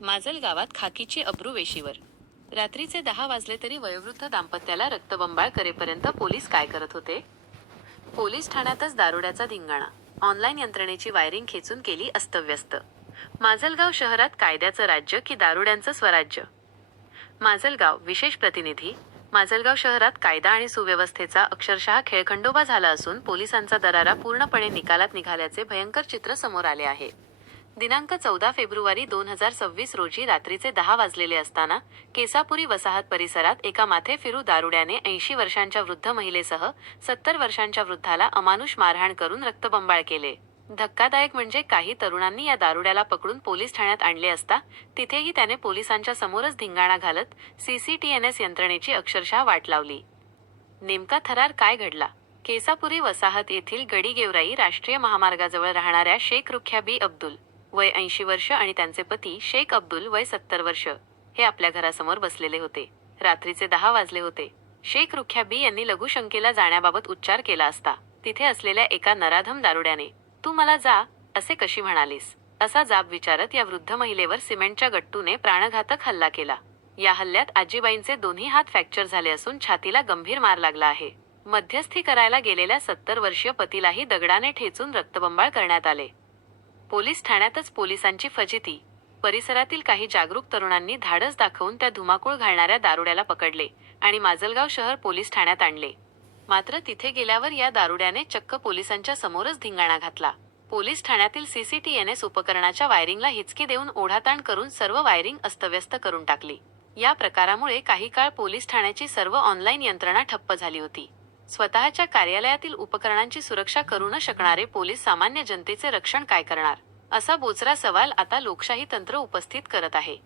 माजल गावात खाकीची अब्रू वेशीवर. रात्रीचे दहा वाजले तरी वयोवृद्ध दाम्पत्याला रक्तबंबाळ करेपर्यंत पोलीस काय करत होते? पोलीस ठाण्यातच दारुड्याचा धिंगाणा. ऑनलाईन यंत्रणेची वायरिंग खेचून केली अस्तव्यस्त. माजलगाव शहरात कायद्याचं राज्य की दारुड्यांचं स्वराज्य? माजलगाव विशेष प्रतिनिधी माजलगाव शहरात कायदा आणि सुव्यवस्थेचा अक्षरशः खेळखंडोबा झाला असून पोलिसांचा दरारा पूर्णपणे निकालात निघाल्याचे भयंकर चित्र समोर आले आहे. दिनांक चौदा फेब्रुवारी दोन हजार सव्वीस रोजी रात्रीचे दहा वाजलेले असताना केसापुरी वसाहत परिसरात एका माथे फिरू दारुड्याने ऐंशी वर्षांच्या वृद्ध महिलेसह सत्तर वर्षांच्या वृद्धाला अमानुष मारहाण करून रक्तबंबाळ केले. धक्कादायक म्हणजे काही तरुणांनी या दारुड्याला पकडून पोलीस ठाण्यात आणले असता तिथेही त्याने पोलिसांच्या समोरच धिंगाणा घालत सीसीटीएनएस यंत्रणेची अक्षरशः वाट लावली. नेमका थरार काय घडला? केसापुरी वसाहत येथील गडीगेवराई राष्ट्रीय महामार्गाजवळ राहणाऱ्या शेख रुख्या बी अब्दुल वय ऐंशी वर्ष आणि त्यांचे पती शेख अब्दुल वय सत्तर वर्ष. हे आपल्या घरासमोर बसलेले होते. रात्रीचे दहा वाजले होते. शेख रुख्या बी यांनी लघुशंकेला जाण्याबाबत उच्चार केला असता. तिथे असलेल्या एका नराधम दारुड्याने तू मला जा असे कशी म्हणालीस? असा जाब विचारत या वृद्ध महिलेवर सिमेंटच्या गट्टूने प्राणघातक हल्ला केला. या हल्ल्यात आजीबाईंचे दोन्ही हात फ्रॅक्चर झाले असून छातीला गंभीर मार लागला आहे. मध्यस्थी करायला गेलेल्या सत्तर वर्षीय पतीलाही दगडाने ठेचून रक्तबंबाळ करण्यात आले. पोलीस ठाण्यातच पोलिसांची फजिती. परिसरातील काही जागरूक तरुणांनी धाडस दाखवून त्या धुमाकूळ घालणाऱ्या दारुड्याला पकडले आणि माजलगाव शहर पोलीस ठाण्यात आणले. मात्र तिथे गेल्यावर या दारुड्याने चक्क पोलिसांच्या समोरच धिंगाणा घातला. पोलीस ठाण्यातील सीसीटीएनएस उपकरणाच्या वायरिंगला हिचकी देऊन ओढाताण करून सर्व वायरिंग अस्तव्यस्त करून टाकली. या प्रकारामुळे काही काळ पोलीस ठाण्याची सर्व ऑनलाईन यंत्रणा ठप्प झाली होती. स्वतःच्या कार्यालयातील उपकरणांची सुरक्षा करू न शकणारे पोलीस सामान्य जनतेचे रक्षण काय करणार? असा बोचरा सवाल आता लोकशाही तंत्र उपस्थित करत आहे.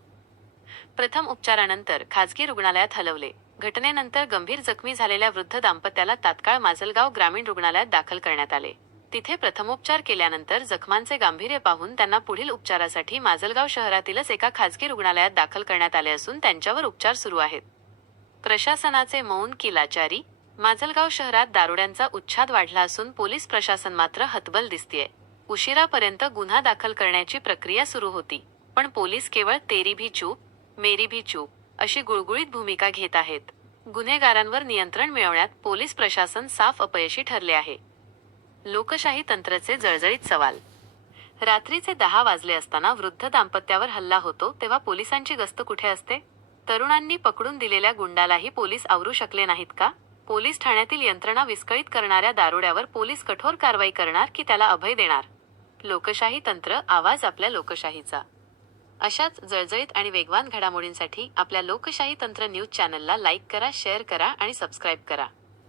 प्रथम उपचारानंतर खाजगी रुग्णालयात हलवले. घटनेनंतर गंभीर जखमी झालेल्या वृद्ध दाम्पत्याला तात्काळ माजलगाव ग्रामीण रुग्णालयात दाखल करण्यात आले. तिथे प्रथमोपचार केल्यानंतर जखमांचे गांभीर्य पाहून त्यांना पुढील उपचारासाठी माजलगाव शहरातीलच एका खासगी रुग्णालयात दाखल करण्यात आले असून त्यांच्यावर उपचार सुरू आहेत. प्रशासनाचे मौन की लाचारी माजलगाव शहरात दारुड्यांचा उच्छाद वाढला असून पोलीस प्रशासन मात्र हतबल दिसतीये. उशिरापर्यंत गुन्हा दाखल करण्याची प्रक्रिया सुरू होती पण पोलीस केवळ तेरी भी चूप मेरी भी चूप अशी गुळगुळीत भूमिका घेत आहेत. गुन्हेगारांवर नियंत्रण मिळवण्यात पोलीस प्रशासन साफ अपयशी ठरले आहे. लोकशाही तंत्राचे जळजळीत सवाल. रात्रीचे दहा वाजले असताना वृद्ध दाम्पत्यावर हल्ला होतो तेव्हा पोलिसांची गस्त कुठे असते? तरुणांनी पकडून दिलेल्या गुंडालाही पोलीस आवरू शकले नाहीत का? पोलीस ठाण्यातील यंत्रणा विस्कळीत करणाऱ्या दारुड्यावर पोलीस कठोर कारवाई करणार की त्याला अभय देणार? लोकशाही तंत्र आवाज आपल्या लोकशाहीचा. अशाच जळजळीत आणि वेगवान घडामोडींसाठी आपल्या लोकशाही तंत्र न्यूज चॅनलला लाईक करा शेअर करा आणि सबस्क्राईब करा.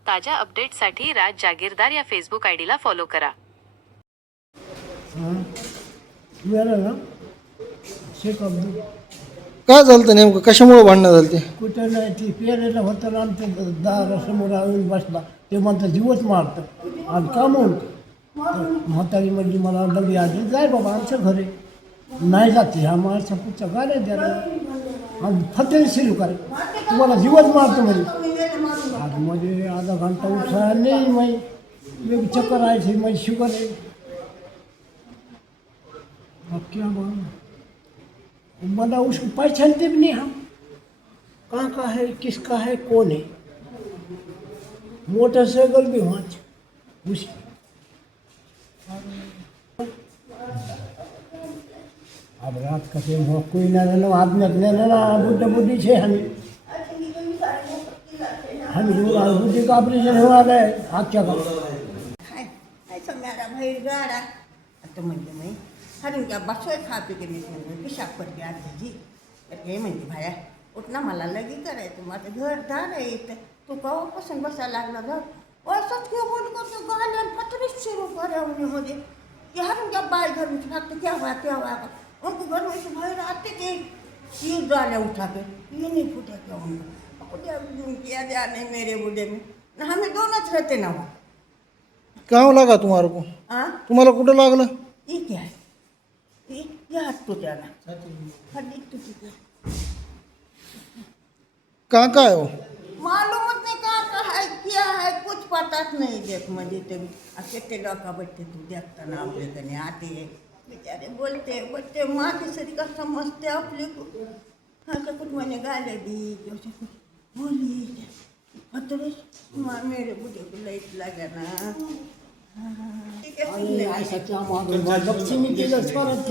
ताज्या अपडेटसाठी राज जागीरदार या फेसबुक आयडीला फॉलो करा. काय झालं तर नेमकं? कशामुळे भांडणं झालं ते? कुठं नाही ती? पेरेला होतं ना आमच्या दारासमोर येऊन बसला. ते म्हणतं जीवच मारतं. आणि का म्हणतो म्हातारी म्हणजे मला दगडी आली जाय बाबा आमच्या घरी. नाही जाते ह्या माणसा पुढच्या गाड्या द्या आणि फतेही सुरू करे. तुम्हाला जीवच मारतो म्हणजे आज म्हणजे आधा घंटा उठा नाही माई एक चक्कर आहे थी माझी शुगर आहे. अब क्या बोलूं मला उसको पहचानते भी नहीं हम। कहाँ का है किसका है कौन है? मोटरसाइकिल भी वहाँ थी, उसकी अब रात का टाइम हो कोई ना रहना आदमी ने ना बुढ़े बुढ़ी छे हम हम लोग बुढ़ी का ऑपरेशन हुआ है हाथ क्या का हाय हाय सम्याला बाहेर गाडा आता म्हणलं नाही का बसवाय खा पिके मी म्हणलं पिशाब पडते आजीची तर हे म्हणते भाया उठ ना मला लगी करायचं माझं घर दार आहे इथं तू। कवापासून बसायला लागला जाऊ असंच बोल करतो गाल्या पत्रीच सुरू पर्यावरणीमध्ये ते हरून का बाय घर में फक्त तेव्हा तेव्हा उनको घर में बाहर आते थे ये डाले उठा के ये नहीं फूटा क्या उनका। कुछ किया जाने मेरे बुढ़े में ना हमें दोनों रहते ना वहाँ काय लागा तुम्हाला को? हाँ? तुम्हाला कुठं लागलं? ये क्या है? थी का काय हो? मालूम नहीं कहाँ का है क्या है कुछ पता नहीं देख मुझे तो. अच्छे ते लोग बैठे तू देखता ना आपले कने आते. है बिचारे बोलते बोलते मागे सरी का समजते आपले असं कुठं म्हणे गाले बी बोली. अतरे मेरे बुढ़े को लाइट लगा ना. आणि है मागून ऐसा क्या लक्ष्मी केलं परत